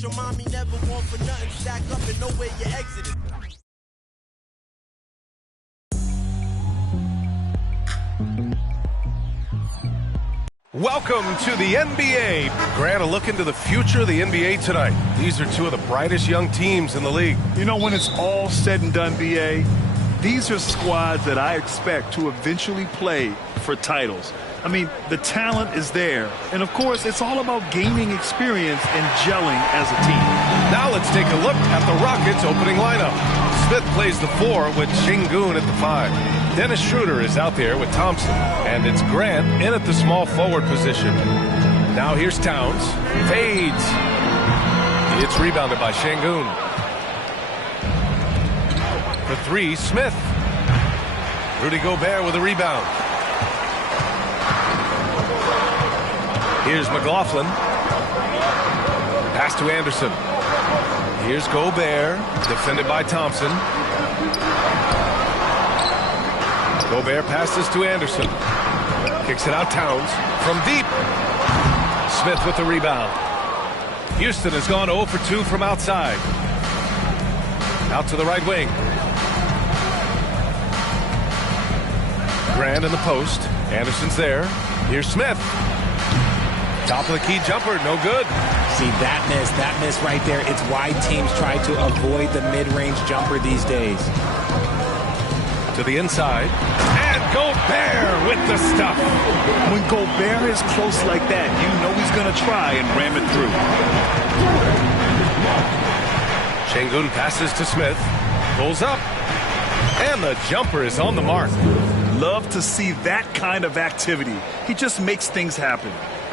Wish your mommy never want for nothing. Stack up and know where you exited. Welcome to the NBA. Grant, a look into the future of the NBA tonight. These are two of the brightest young teams in the league. You know, when it's all said and done, B.A., these are squads that I expect to eventually play for titles. I mean, the talent is there. And, of course, it's all about gaining experience and gelling as a team. Now let's take a look at the Rockets' opening lineup. Smith plays the 4 with Sengun at the 5. Dennis Schroeder is out there with Thompson. And it's Grant in at the small forward position. Now here's Towns. Fades. It's rebounded by Sengun. For 3, Smith. Rudy Gobert with a rebound. Here's McLaughlin. Pass to Anderson. Here's Gobert, defended by Thompson. Gobert passes to Anderson. Kicks it out Towns from deep. Smith with the rebound. Houston has gone 0 for 2 from outside. Out to the right wing. Grant in the post. Anderson's there. Here's Smith. Top of the key jumper, no good. See, that miss right there. It's why teams try to avoid the mid-range jumper these days. To the inside. And Gobert with the stuff. When Gobert is close like that, you know he's going to try and ram it through. Sengun passes to Smith. Pulls up. And the jumper is on the mark. Love to see that kind of activity. He just makes things happen.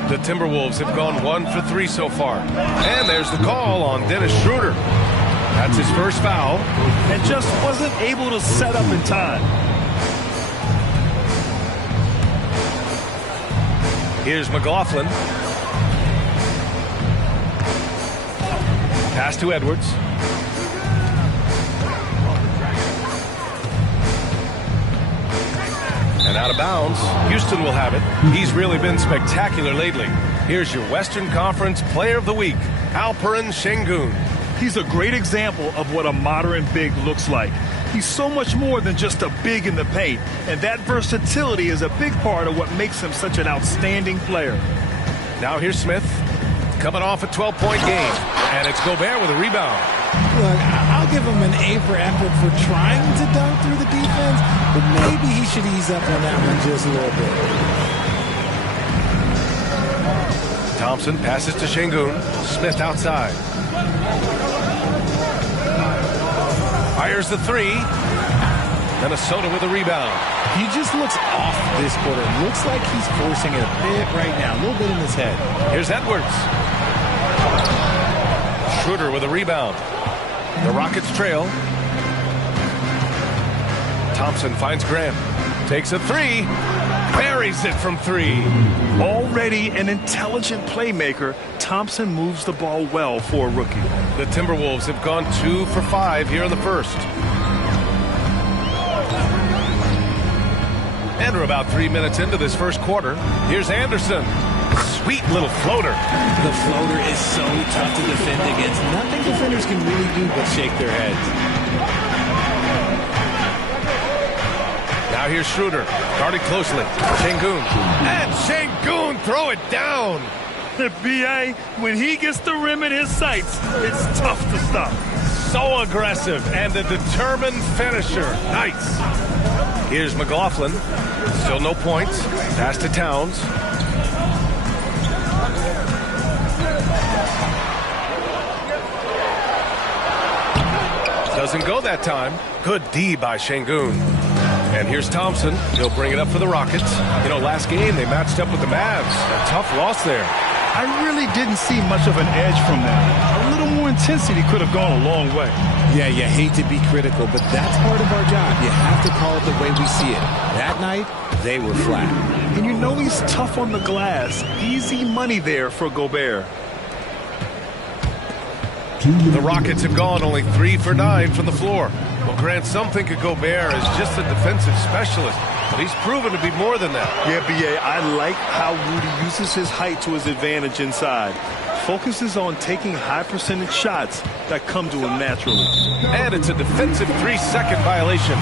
The Timberwolves have gone 1 for 3 so far. And there's the call on Dennis Schroeder. That's his first foul. And just wasn't able to set up in time. Here's McLaughlin. Pass to Edwards. And out of bounds. Houston will have it. He's really been spectacular lately. Here's your Western Conference Player of the Week, Alperen Sengun. He's a great example of what a modern big looks like. He's so much more than just a big in the paint, and that versatility is a big part of what makes him such an outstanding player. Now here's Smith, coming off a 12-point game, and it's Gobert with a rebound. Look, I'll give him an A for effort for trying to dunk through the defense, but maybe he should ease up on that one just a little bit. Thompson passes to Sengun. Smith outside. Fires the 3. Minnesota with a rebound. He just looks off this quarter. Looks like he's forcing it a bit right now. A little bit in his head. Here's Edwards. Schroeder with a rebound. The Rockets trail. Thompson finds Grant. Takes a 3. Buries it from 3. Already an intelligent playmaker, Thompson moves the ball well for a rookie. The Timberwolves have gone 2 for 5 here in the first. And we're about 3 minutes into this first quarter. Here's Anderson. Sweet little floater. The floater is so tough to defend against. Nothing defenders can really do but shake their heads. Now here's Schroeder, guarded closely. Sengun. And Sengun throw it down. B.A., when he gets the rim in his sights, it's tough to stop. So aggressive and a determined finisher. Nice. Here's McLaughlin. Still no points. Pass to Towns. Doesn't go that time. Good D by Sengun. And here's Thompson. He'll bring it up for the Rockets. You know, last game they matched up with the Mavs. A tough loss there. I really didn't see much of an edge from them. A little more intensity could have gone a long way. Yeah, you hate to be critical, but that's part of our job. You have to call it the way we see it. That night, they were flat. And you know he's tough on the glass. Easy money there for Gobert. The Rockets have gone only 3 for 9 from the floor. Well, Grant, some think of Gobert as just a defensive specialist, but he's proven to be more than that. Yeah, B.A., I like how Rudy uses his height to his advantage inside. focuses on taking high percentage shots that come to him naturally. And it's a defensive 3-second violation.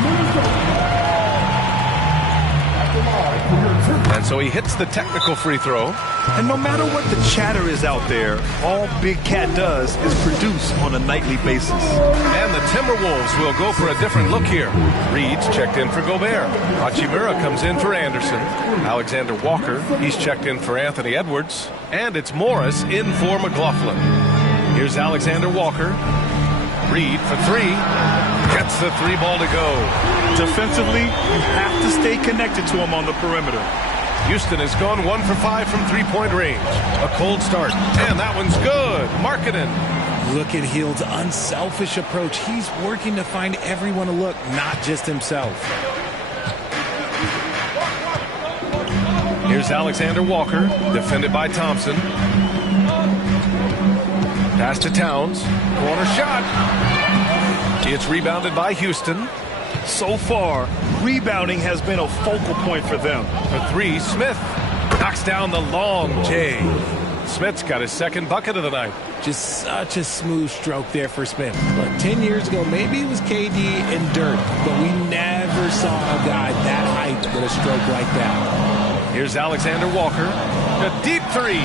And so he hits the technical free throw. And no matter what the chatter is out there, all Big Cat does is produce on a nightly basis. And the Timberwolves will go for a different look here. Reed's checked in for Gobert. Hachimura comes in for Anderson. Alexander Walker, he's checked in for Anthony Edwards. And it's Morris in for McLaughlin. Here's Alexander Walker. Reed for three. Gets the three ball to go. Defensively, you have to stay connected to him on the perimeter. Houston has gone 1 for 5 from three-point range. A cold start, and that one's good. Markkanen. Look at Hield's unselfish approach. He's working to find everyone to look, not just himself. Here's Alexander Walker, defended by Thompson. Pass to Towns. Corner shot. It's rebounded by Houston. So far, rebounding has been a focal point for them. For three, Smith knocks down the long J. Smith's got his second bucket of the night. Just such a smooth stroke there for Smith. Look, 10 years ago, maybe it was KD and Dirk, but we never saw a guy that height with a stroke like that. Here's Alexander Walker. A deep three.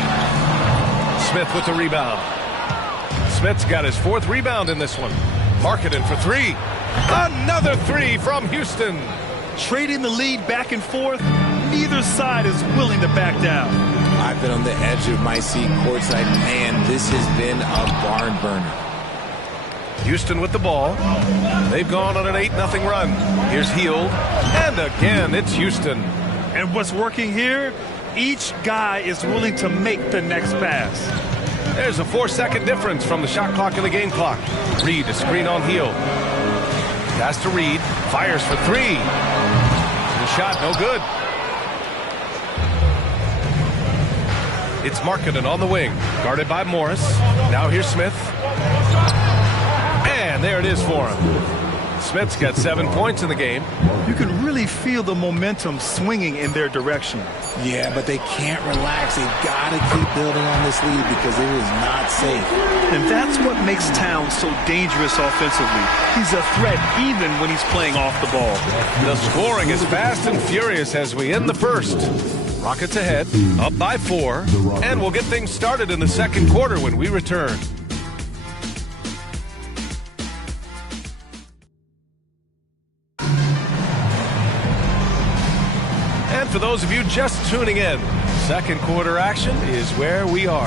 Smith with the rebound. Smith's got his fourth rebound in this one. Markkanen for three. Another three from Houston. Trading the lead back and forth, neither side is willing to back down. I've been on the edge of my seat courtside. Man, this has been a barn burner. Houston with the ball. They've gone on an 8-0 run. Here's Hield. And again, it's Houston. And what's working here? Each guy is willing to make the next pass. There's a 4-second difference from the shot clock and the game clock. Reed, a screen on Hield. Pass to Reed. Fires for three. The shot, no good. It's Markkanen on the wing. Guarded by Morris. Now here's Smith. And there it is for him. Smith's got 7 points in the game. You can really feel the momentum swinging in their direction. Yeah, but they can't relax. They've got to keep building on this lead because it is not safe. And that's what makes Towns so dangerous offensively. He's a threat even when he's playing off the ball. The scoring is fast and furious as we end the first. Rockets ahead, up by 4, and we'll get things started in the second quarter when we return. For those of you just tuning in, second quarter action is where we are.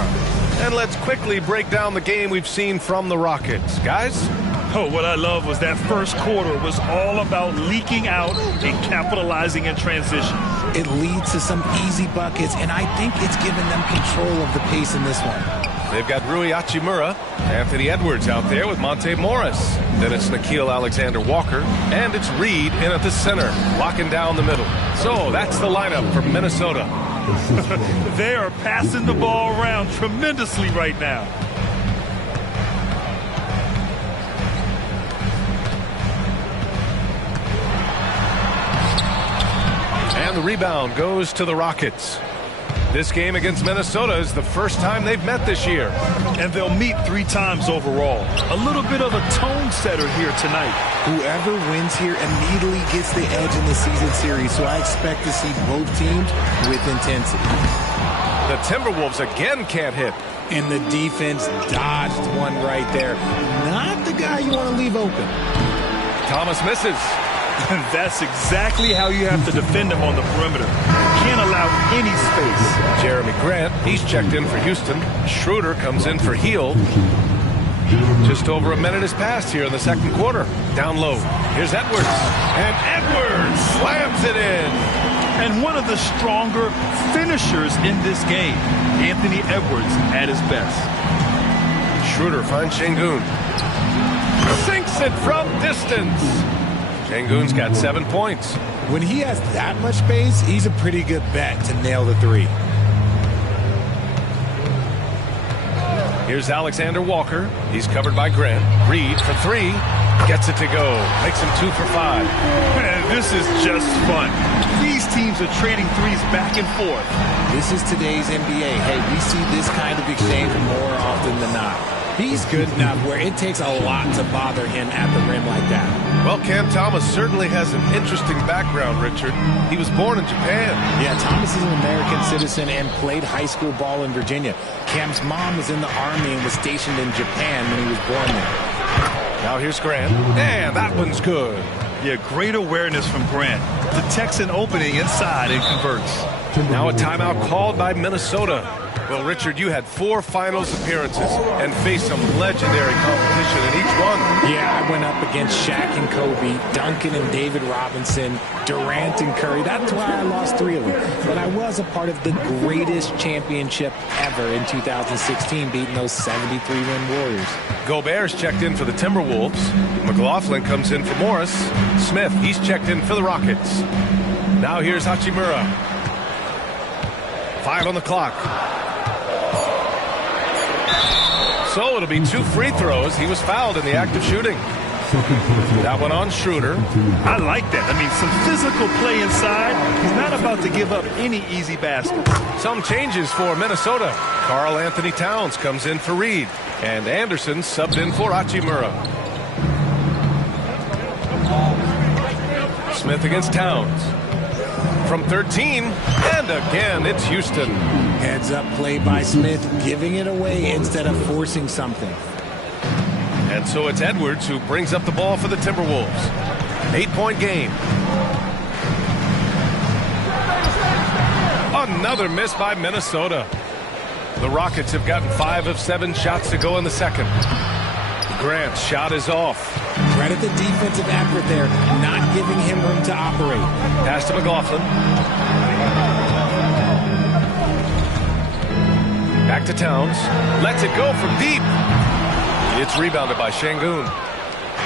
And let's quickly break down the game we've seen from the Rockets. Guys? Oh, what I love was that first quarter was all about leaking out and capitalizing in transition. It leads to some easy buckets, and I think it's given them control of the pace in this one. They've got Rui Hachimura, Anthony Edwards out there with Monte Morris. Then it's Nickeil Alexander-Walker, and it's Reed in at the center, locking down the middle. So that's the lineup for Minnesota. They are passing the ball around tremendously right now. And the rebound goes to the Rockets. This game against Minnesota is the first time they've met this year. And they'll meet 3 times overall. A little bit of a tone setter here tonight. Whoever wins here immediately gets the edge in the season series, so I expect to see both teams with intensity. The Timberwolves again can't hit. And the defense dodged one right there. Not the guy you want to leave open. Thomas misses. That's exactly how you have to defend him on the perimeter. Can't allow any space. Jeremy Grant, he's checked in for Houston. Schroeder comes in for Hield. Just over a minute has passed here in the second quarter. Down low. Here's Edwards. And Edwards slams it in. And one of the stronger finishers in this game, Anthony Edwards at his best. Schroeder finds Şengün. Sinks it from distance. Şengün's got 7 points. When he has that much space, he's a pretty good bet to nail the three. Here's Alexander Walker. He's covered by Grant. Reed for three. Gets it to go. Makes him 2 for 5. Man, this is just fun. These teams are trading threes back and forth. This is today's NBA. Hey, we see this kind of exchange more often than not. He's good enough where it takes a lot to bother him at the rim like that. Well, Cam Thomas certainly has an interesting background, Richard. He was born in Japan. Yeah, Thomas is an American citizen and played high school ball in Virginia. Cam's mom was in the Army and was stationed in Japan when he was born there. Now here's Grant. And that one's good. Yeah, great awareness from Grant. Detects an opening inside and converts. Now a timeout called by Minnesota. Well, Richard, you had 4 finals appearances and faced some legendary competition in each one. Yeah, I went up against Shaq and Kobe, Duncan and David Robinson, Durant and Curry. That's why I lost 3 of them. But I was a part of the greatest championship ever in 2016, beating those 73-win Warriors. Gobert's checked in for the Timberwolves. McLaughlin comes in for Morris. Smith, he's checked in for the Rockets. Now here's Hachimura. 5 on the clock. So it'll be 2 free throws. He was fouled in the act of shooting. That one on Schroeder. I like that. I mean, some physical play inside. He's not about to give up any easy baskets. Some changes for Minnesota. Karl Anthony Towns comes in for Reed. And Anderson subbed in for Hachimura. Smith against Towns. From 13, and again, it's Houston. Heads up play by Smith, giving it away instead of forcing something. And so it's Edwards who brings up the ball for the Timberwolves. 8-point game. Another miss by Minnesota. The Rockets have gotten 5 of 7 shots to go in the second. Grant's shot is off. Credit the defensive effort there, not giving him room to operate. Pass to McLaughlin. Back to Towns. Lets it go from deep. It's rebounded by Şengün.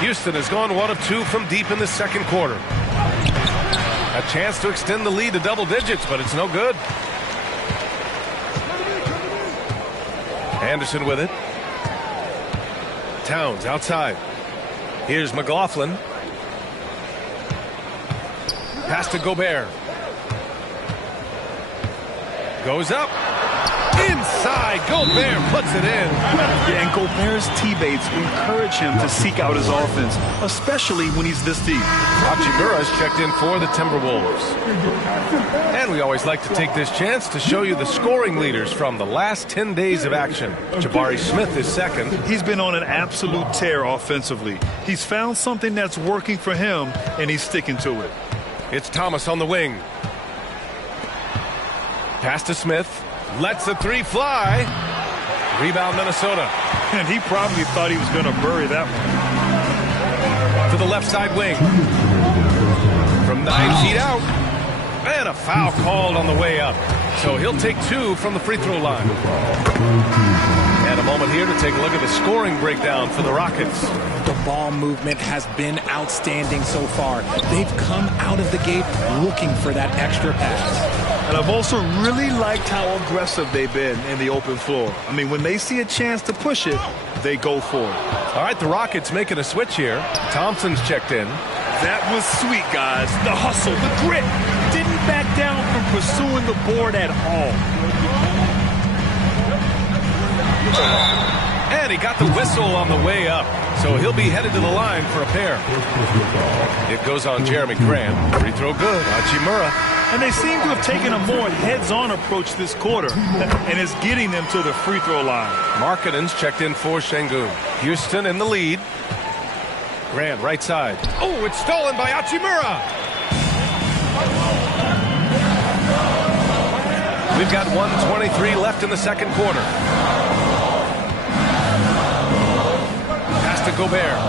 Houston has gone 1 of 2 from deep in the second quarter. A chance to extend the lead to double digits, but it's no good. Anderson with it. Towns outside. Here's McLaughlin. Pass to Gobert. Goes up. Inside. Gobert puts it in. Yeah, and Gobert's teammates encourage him to seek out his offense, especially when he's this deep. Hachimura's checked in for the Timberwolves. And we always like to take this chance to show you the scoring leaders from the last 10 days of action. Jabari Smith is second. He's been on an absolute tear offensively. He's found something that's working for him, and he's sticking to it. It's Thomas on the wing. Pass to Smith. Lets the 3 fly. Rebound Minnesota. And he probably thought he was going to bury that one. To the left side wing. From 9 feet out. And a foul called on the way up. So he'll take 2 from the free throw line. And a moment here to take a look at the scoring breakdown for the Rockets. The ball movement has been outstanding so far. They've come out of the gate looking for that extra pass. And I've also really liked how aggressive they've been in the open floor. I mean, when they see a chance to push it, they go for it. All right, the Rockets making a switch here. Thompson's checked in. That was sweet, guys. The hustle, the grit. Didn't back down from pursuing the board at all. And he got the whistle on the way up. So he'll be headed to the line for a pair. It goes on Jeremy Grant. Free throw good. Hachimura. And they seem to have taken a more heads-on approach this quarter, and it's getting them to the free throw line. Markkanen's checked in for Şengün. Houston in the lead. Grant right side. Oh, it's stolen by Hachimura. We've got 1:23 left in the second quarter. Pass to Gobert.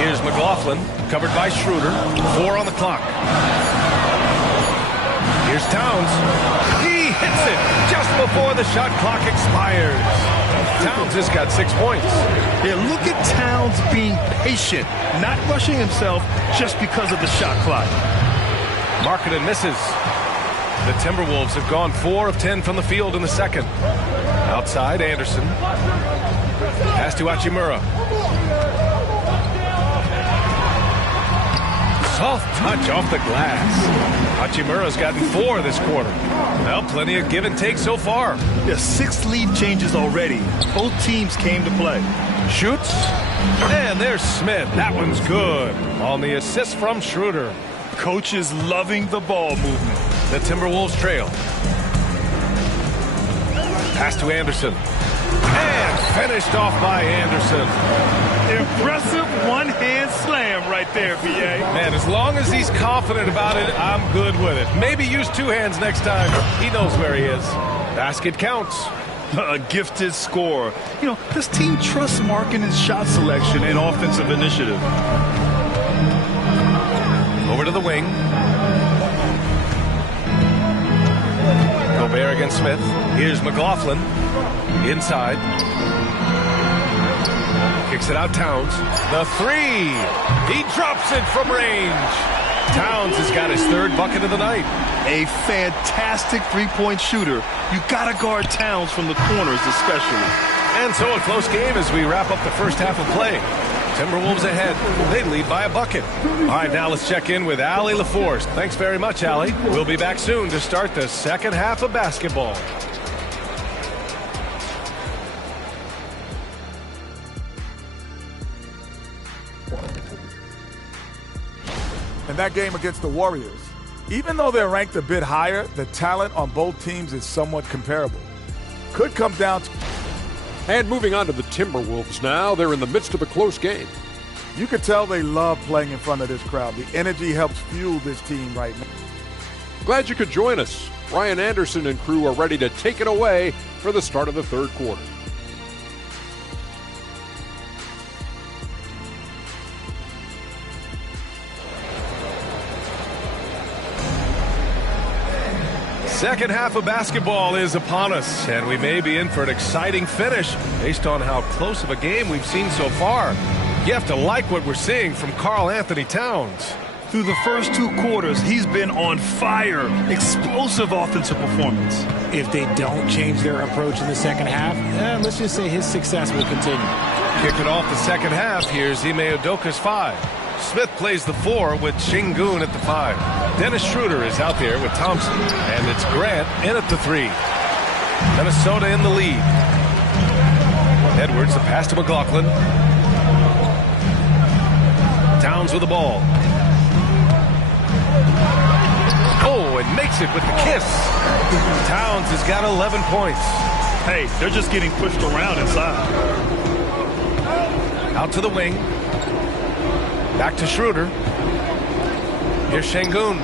Here's McLaughlin, covered by Schroeder. 4 on the clock. Here's Towns. He hits it just before the shot clock expires. Towns has got 6 points. Yeah, look at Towns being patient, not rushing himself just because of the shot clock. Markkanen misses. The Timberwolves have gone 4 of 10 from the field in the second. Outside, Anderson. Pass to Hachimura. Soft touch off the glass. Hachimura's gotten 4 this quarter. Well, plenty of give and take so far. Yeah, 6 lead changes already. Both teams came to play. Shoots. And there's Smith. That one's good. On the assist from Schroeder. Coach is loving the ball movement. The Timberwolves trail. Pass to Anderson. And finished off by Anderson. Impressive one-hand slam right there, B.A. Man, as long as he's confident about it, I'm good with it. Maybe use 2 hands next time. He knows where he is. Basket counts. A gifted scorer. You know, this team trusts Mark in his shot selection and offensive initiative. Over to the wing. Gobert against Smith. Here's McLaughlin. Inside. Kicks it out, Towns. The 3. He drops it from range. Towns has got his 3rd bucket of the night. A fantastic three-point shooter. You got to guard Towns from the corners especially. And so a close game as we wrap up the first half of play. Timberwolves ahead. They lead by a bucket. All right, now let's check in with Allie LaForce. Thanks very much, Allie. We'll be back soon to start the second half of basketball. In that game against the Warriors, even though they're ranked a bit higher, the talent on both teams is somewhat comparable. Could come down to... And moving on to the Timberwolves now, they're in the midst of a close game. You could tell they love playing in front of this crowd. The energy helps fuel this team right now. Glad you could join us. Ryan Anderson and crew are ready to take it away for the start of the third quarter. Second half of basketball is upon us, and we may be in for an exciting finish based on how close of a game we've seen so far. You have to like what we're seeing from Karl Anthony Towns. Through the first 2 quarters, he's been on fire. Explosive offensive performance. If they don't change their approach in the second half, let's just say his success will continue. Kicking off the second half, here's Ime Udoka's 5. Smith plays the 4 with Şengün at the 5. Dennis Schroeder is out there with Thompson, and it's Grant in at the 3. Minnesota in the lead. Edwards, the pass to McLaughlin. Towns with the ball. Oh, and makes it with the kiss. Towns has got 11 points. Hey, they're just getting pushed around inside. Out to the wing. Back to Schroeder. Here's Şengün.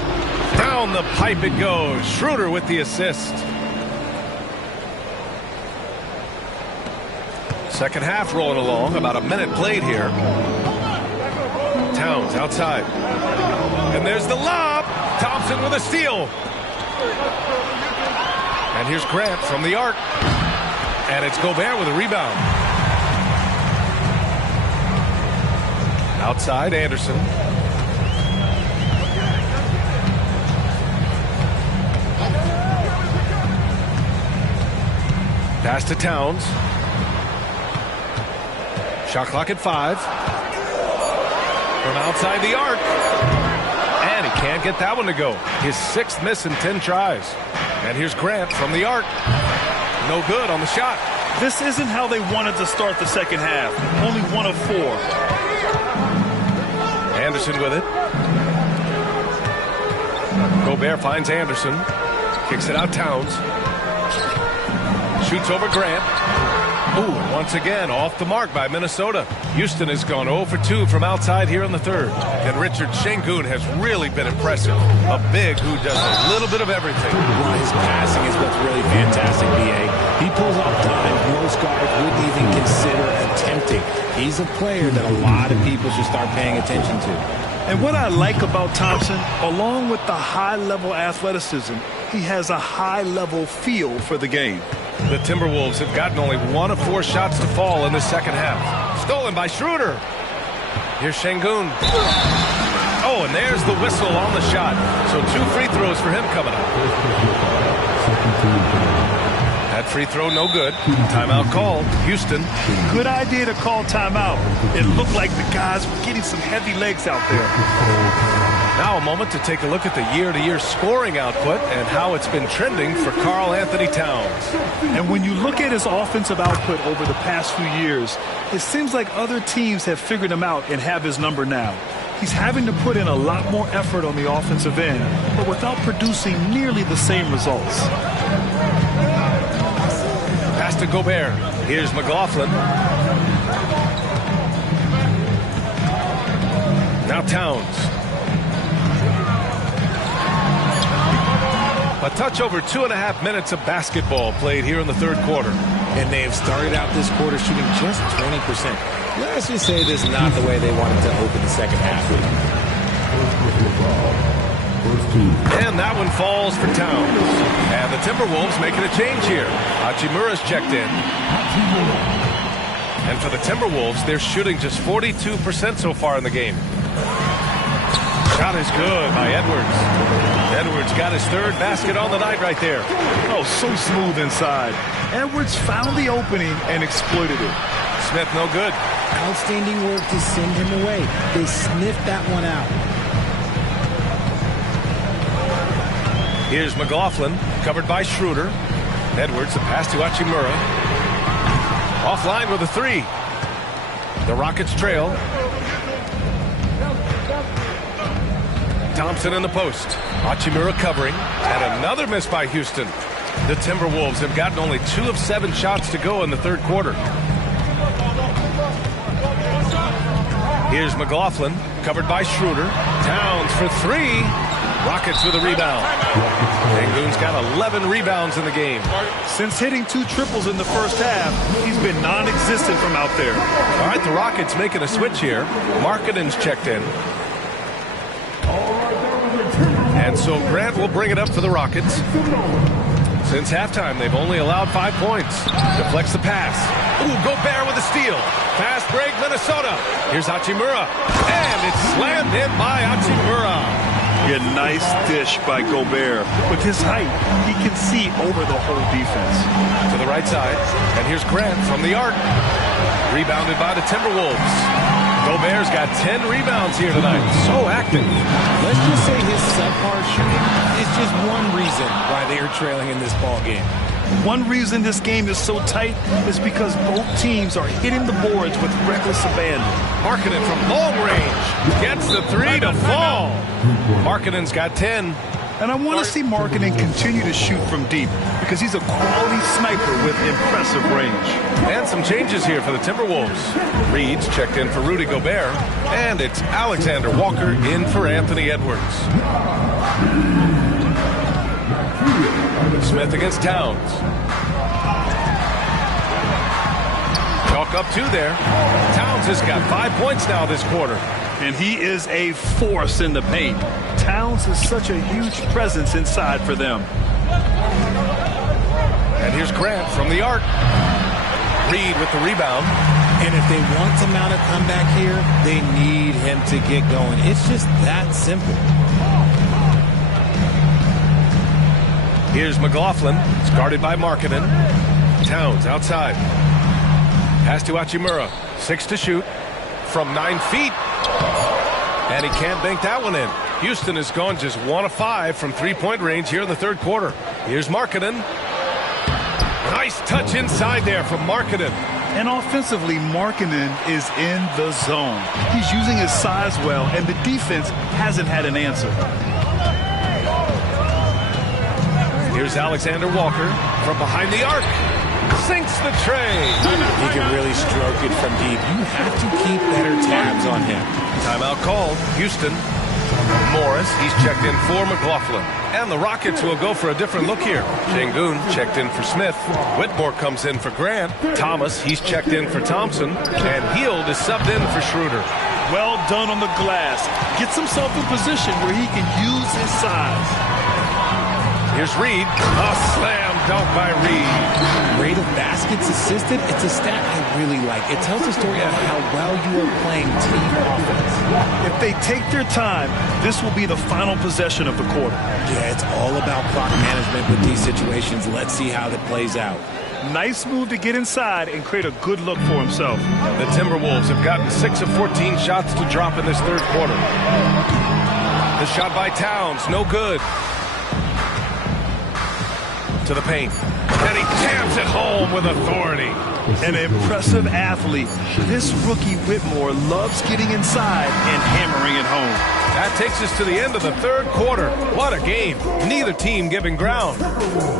Down the pipe it goes. Schroeder with the assist. Second half rolling along. About a minute played here. Towns outside. And there's the lob. Thompson with a steal. And here's Grant from the arc. And it's Gobert with a rebound. Outside, Anderson. Pass to Towns. Shot clock at 5. From outside the arc. And he can't get that one to go. His 6th miss in 10 tries. And here's Grant from the arc. No good on the shot. This isn't how they wanted to start the second half. Only 1 of 4. Anderson with it. Gobert finds Anderson. Kicks it out, Towns. Shoots over Grant. Ooh, and once again, off the mark by Minnesota. Houston has gone 0 for 2 from outside here in the third. And Richard Şengün has really been impressive. A big who does a little bit of everything. Well, his passing is what's really fantastic, B.A. He pulls off dimes most guards wouldn't even consider attempting. He's a player that a lot of people should start paying attention to. And what I like about Thompson, along with the high-level athleticism, he has a high-level feel for the game. The Timberwolves have gotten only 1 of 4 shots to fall in the second half. Stolen by Schroeder. Here's Şengün. Oh, and there's the whistle on the shot. So 2 free throws for him coming up. That free throw no good. Timeout called. Houston. Good idea to call timeout. It looked like the guys were getting some heavy legs out there. Now a moment to take a look at the year-to-year scoring output and how it's been trending for Karl Anthony Towns. And when you look at his offensive output over the past few years, it seems like other teams have figured him out and have his number now. He's having to put in a lot more effort on the offensive end, but without producing nearly the same results. Pass to Gobert. Here's McLaughlin. Now Towns. A touch over 2.5 minutes of basketball played here in the third quarter. And they have started out this quarter shooting just 20%. Let's just say this is not the way they wanted to open the second half. And that one falls for Towns. And the Timberwolves making a change here. Hachimura's checked in. And for the Timberwolves, they're shooting just 42% so far in the game. Shot is good by Edwards. Edwards got his third basket on the night right there. Oh, so smooth inside. Edwards found the opening and exploited it. Smith no good. Outstanding work to send him away. They sniffed that one out. Here's McLaughlin, covered by Schroeder. Edwards, the pass to Hachimura. Offline with a three. The Rockets trail. Thompson in the post. Hachimura covering. And another miss by Houston. The Timberwolves have gotten only 2 of 7 shots to go in the third quarter. Here's McLaughlin, covered by Schroeder. Towns for three. Rockets with a rebound. Sengun's got 11 rebounds in the game. Since hitting 2 triples in the first half, he's been non-existent from out there. All right, the Rockets making a switch here. Markkanen's checked in. And so Grant will bring it up for the Rockets. Since halftime, they've only allowed 5 points. Deflects the pass. Ooh, Gobert with a steal. Fast break, Minnesota. Here's Hachimura. And it's slammed in by Hachimura. A nice dish by Gobert. With his height, he can see over the whole defense. To the right side. And here's Grant from the arc. Rebounded by the Timberwolves. Gobert's got 10 rebounds here tonight. So active. Let's just say his subpar shooting is just one reason why they are trailing in this ball game. One reason this game is so tight is because both teams are hitting the boards with reckless abandon. Markkanen from long range gets the three to fall. Markkanen's got 10. And I want to see Markkanen continue to shoot from deep because he's a quality sniper with impressive range. And some changes here for the Timberwolves. Reed's checked in for Rudy Gobert. And it's Alexander Walker in for Anthony Edwards. Smith against Towns. Chalk up 2 there. Towns has got 5 points now this quarter. And he is a force in the paint. Towns is such a huge presence inside for them. And here's Grant from the arc. Reed with the rebound. And if they want to mount a comeback here, they need him to get going. It's just that simple. Here's McLaughlin. It's guarded by Markkanen. Towns outside. Pass to Hachimura. 6 to shoot from 9 feet. And he can't bank that one in. Houston has gone just 1 of 5 from 3-point range here in the third quarter. Here's Markkanen. Nice touch inside there from Markkanen. And offensively, Markkanen is in the zone. He's using his size well, and the defense hasn't had an answer. Here's Alexander Walker from behind the arc. Sinks the tray. He can really stroke it from deep. You have to keep better tabs on him. Timeout called. Houston. Morris, he's checked in for McLaughlin. And the Rockets will go for a different look here. Sengun checked in for Smith. Whitmore comes in for Grant. Thomas, he's checked in for Thompson. And Hield is subbed in for Schroeder. Well done on the glass. Gets himself in position where he can use his size. Here's Reed. A slam dunk by Reed. Rate of baskets assisted, it's a stat I really like. It tells a story of how well you are playing team offense. If they take their time, this will be the final possession of the quarter. Yeah, it's all about clock management with these situations. Let's see how that plays out. Nice move to get inside and create a good look for himself. The Timberwolves have gotten 6 of 14 shots to drop in this third quarter. The shot by Towns, no good. To the paint. And he jams it home with authority. An impressive athlete. This rookie Whitmore loves getting inside and hammering it home. That takes us to the end of the third quarter. What a game. Neither team giving ground.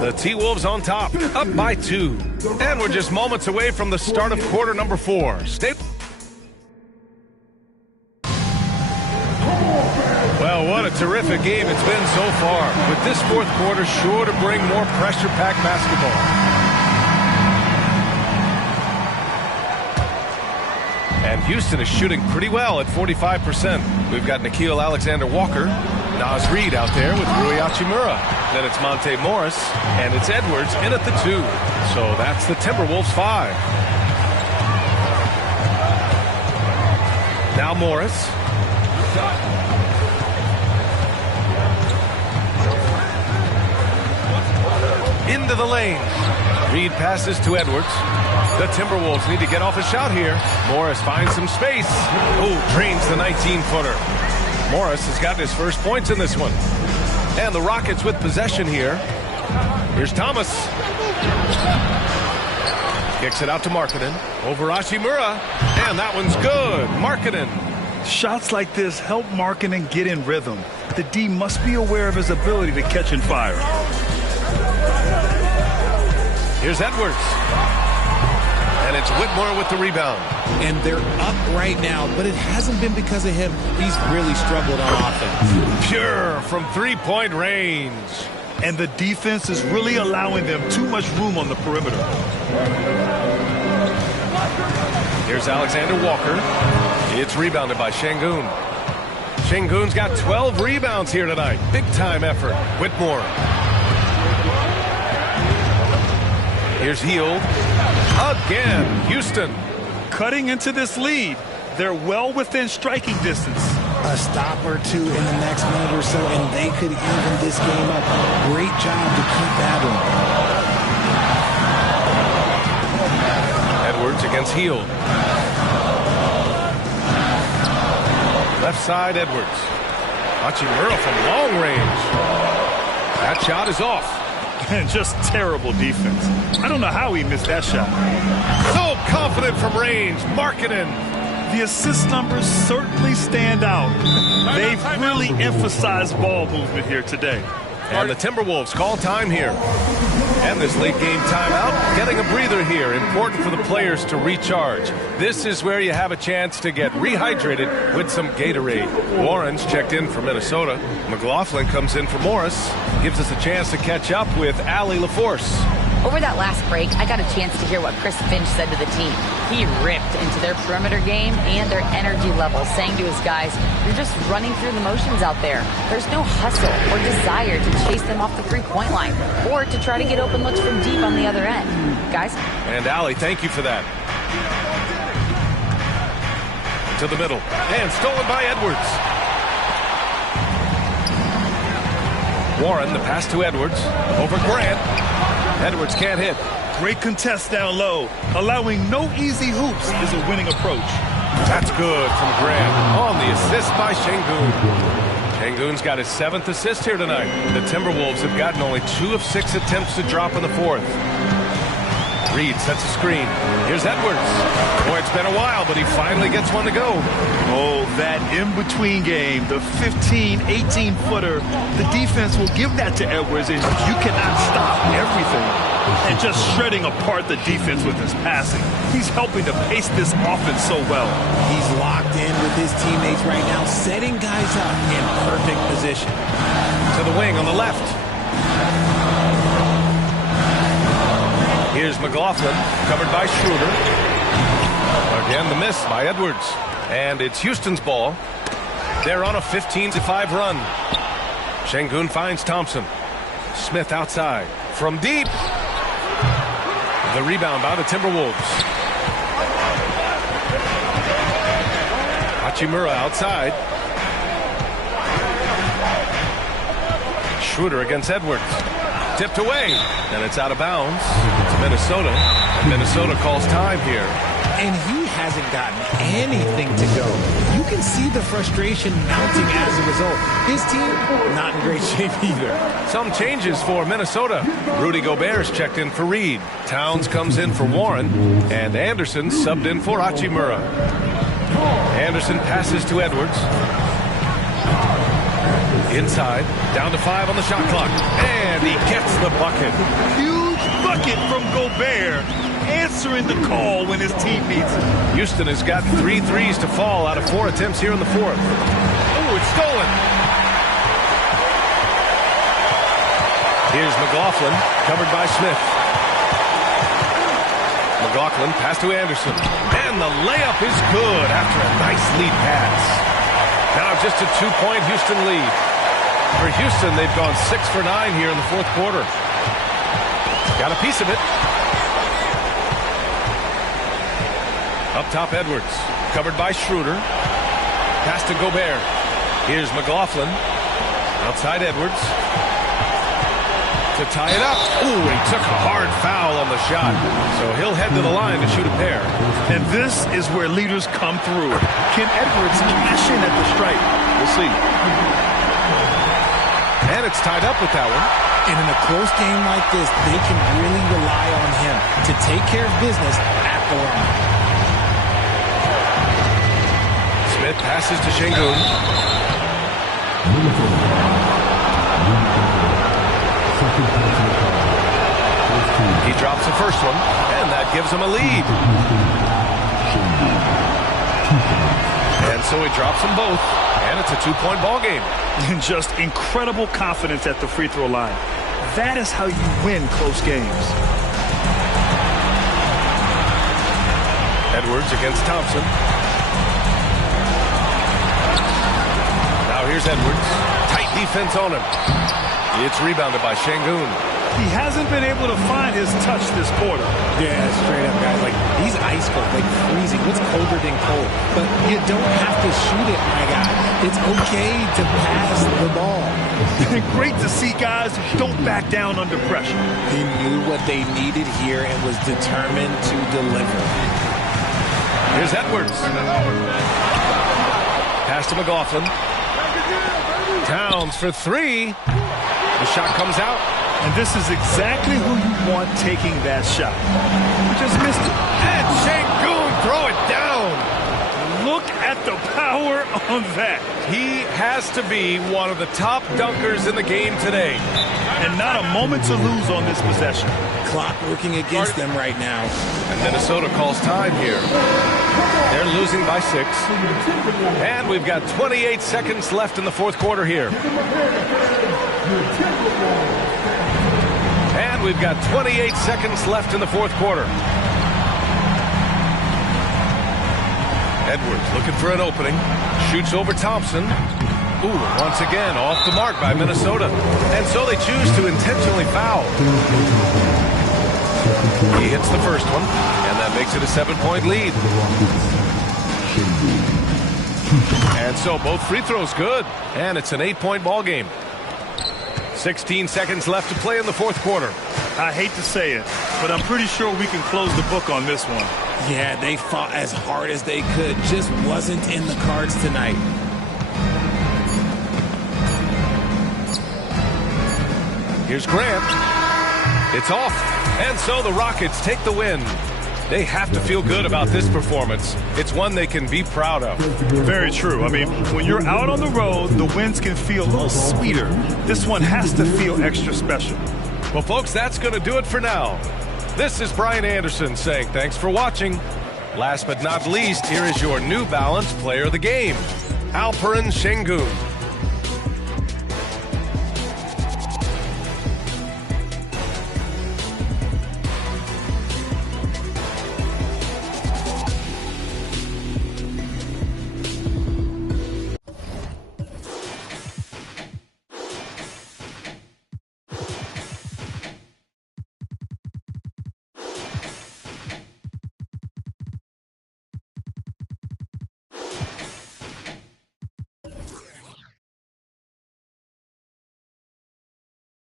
The T-Wolves on top, up by 2. And we're just moments away from the start of quarter number 4. Well, what a terrific game it's been so far, with this fourth quarter sure to bring more pressure-packed basketball. And Houston is shooting pretty well at 45%. We've got Nickeil Alexander-Walker, Naz Reid out there with Rui Hachimura. Then it's Monte Morris, and it's Edwards in at the 2. So that's the Timberwolves 5. Now Morris. Into the lane. Reed passes to Edwards. The Timberwolves need to get off a shot here. Morris finds some space. Oh, drains the 19-footer. Morris has gotten his first points in this one. And the Rockets with possession here. Here's Thomas. Kicks it out to Markkanen. Over Hachimura. And that one's good. Markkanen. Shots like this help Markkanen get in rhythm. The D must be aware of his ability to catch and fire. Here's Edwards. And it's Whitmore with the rebound. And they're up right now, but it hasn't been because of him. He's really struggled on offense. Pure from three-point range. And the defense is really allowing them too much room on the perimeter. Here's Alexander Walker. It's rebounded by Şengün. Şengün's got 12 rebounds here tonight. Big-time effort. Whitmore. Here's Hield. Again, Houston. Cutting into this lead. They're well within striking distance. A stop or two in the next minute or so, and they could even this game up. Great job to keep battling. Edwards against Hield. Left side, Edwards. Hachimura from long range. That shot is off. And just terrible defense. I don't know how he missed that shot. So confident from range. Markkanen. The assist numbers certainly stand out. They've really emphasized ball movement here today. And the Timberwolves call time here. And this late game timeout, getting a breather here. Important for the players to recharge. This is where you have a chance to get rehydrated with some Gatorade. Warren's checked in for Minnesota. McLaughlin comes in for Morris. Gives us a chance to catch up with Allie LaForce. Over that last break, I got a chance to hear what Chris Finch said to the team. He ripped into their perimeter game and their energy level, saying to his guys, you're just running through the motions out there. There's no hustle or desire to chase them off the three-point line or to try to get open looks from deep on the other end. Guys? And Allie, thank you for that. To the middle. And stolen by Edwards. Warren, the pass to Edwards. Over Grant. Edwards can't hit. Great contest down low. Allowing no easy hoops is a winning approach. That's good from Grant. On the assist by Şengün. Şengün's got his 7th assist here tonight. The Timberwolves have gotten only 2 of 6 attempts to drop in the 4th. Reed sets a screen. Here's Edwards. Boy, it's been a while, but he finally gets one to go. Oh, that in-between game, the 15, 18-footer. The defense will give that to Edwards, and you cannot stop everything. And just shredding apart the defense with his passing. He's helping to pace this offense so well. He's locked in with his teammates right now, setting guys up in perfect position. To the wing on the left. Here's McLaughlin, covered by Schroeder. Again, the miss by Edwards. And it's Houston's ball. They're on a 15-5 run. Şengün finds Thompson. Smith outside. From deep. The rebound by the Timberwolves. Hachimura outside. Schroeder against Edwards. Tipped away, and it's out of bounds. It's Minnesota, and Minnesota calls time here. And he hasn't gotten anything to go. You can see the frustration mounting as a result. His team, not in great shape either. Some changes for Minnesota. Rudy Gobert's checked in for Reed. Towns comes in for Warren, and Anderson subbed in for Hachimura. Anderson passes to Edwards. Inside, down to 5 on the shot clock, and he gets the bucket. Huge bucket from Gobert, answering the call when his team needs it. Houston has gotten 3 threes to fall out of 4 attempts here in the fourth. Oh, it's stolen. Here's McLaughlin, covered by Smith. McLaughlin pass to Anderson, and the layup is good after a nice lead pass. Now just a 2-point Houston lead. For Houston, they've gone 6 for 9 here in the fourth quarter. Got a piece of it. Up top, Edwards. Covered by Schroeder. Pass to Gobert. Here's McLaughlin. Outside Edwards. To tie it up. Ooh, he took a hard foul on the shot. So he'll head to the line to shoot a pair. And this is where leaders come through. Can Edwards cash in at the stripe? We'll see. And it's tied up with that one. And in a close game like this, they can really rely on him to take care of business at the line. Smith passes to Şengün. He drops the first one, and that gives him a lead. And so he drops them both, and it's a 2-point ball game. And just incredible confidence at the free throw line. That is how you win close games. Edwards against Thompson. Now here's Edwards. Tight defense on him. It's rebounded by Şengün. He hasn't been able to find his touch this quarter. Yeah, straight up, guys. Like, he's ice cold, like freezing. What's colder than cold? But you don't have to shoot it, my guy. It's okay to pass the ball. Great to see guys who don't back down under pressure. He knew what they needed here and was determined to deliver. Here's Edwards. Pass to McLaughlin. Towns for 3. The shot comes out. And this is exactly who you want taking that shot. Just missed it. And Şengün throw it down. Look at the power on that. He has to be one of the top dunkers in the game today. And not a moment to lose on this possession. Clock working against them right now. And Minnesota calls time here. They're losing by 6. And we've got 28 seconds left in the fourth quarter here. And we've got 28 seconds left in the fourth quarter. Edwards looking for an opening. Shoots over Thompson. Ooh, once again, off the mark by Minnesota. And so they choose to intentionally foul. He hits the first one, and that makes it a 7-point lead. And so both free throws good, and it's an 8-point ball game. 16 seconds left to play in the fourth quarter. I hate to say it, but I'm pretty sure we can close the book on this one. Yeah, they fought as hard as they could. Just wasn't in the cards tonight. Here's Grant. It's off. And so the Rockets take the win. They have to feel good about this performance. It's one they can be proud of. Very true. I mean, when you're out on the road, the wins can feel a little sweeter. This one has to feel extra special. Well, folks, that's going to do it for now. This is Brian Anderson saying thanks for watching. Last but not least, here is your New Balance Player of the Game, Alperen Şengün.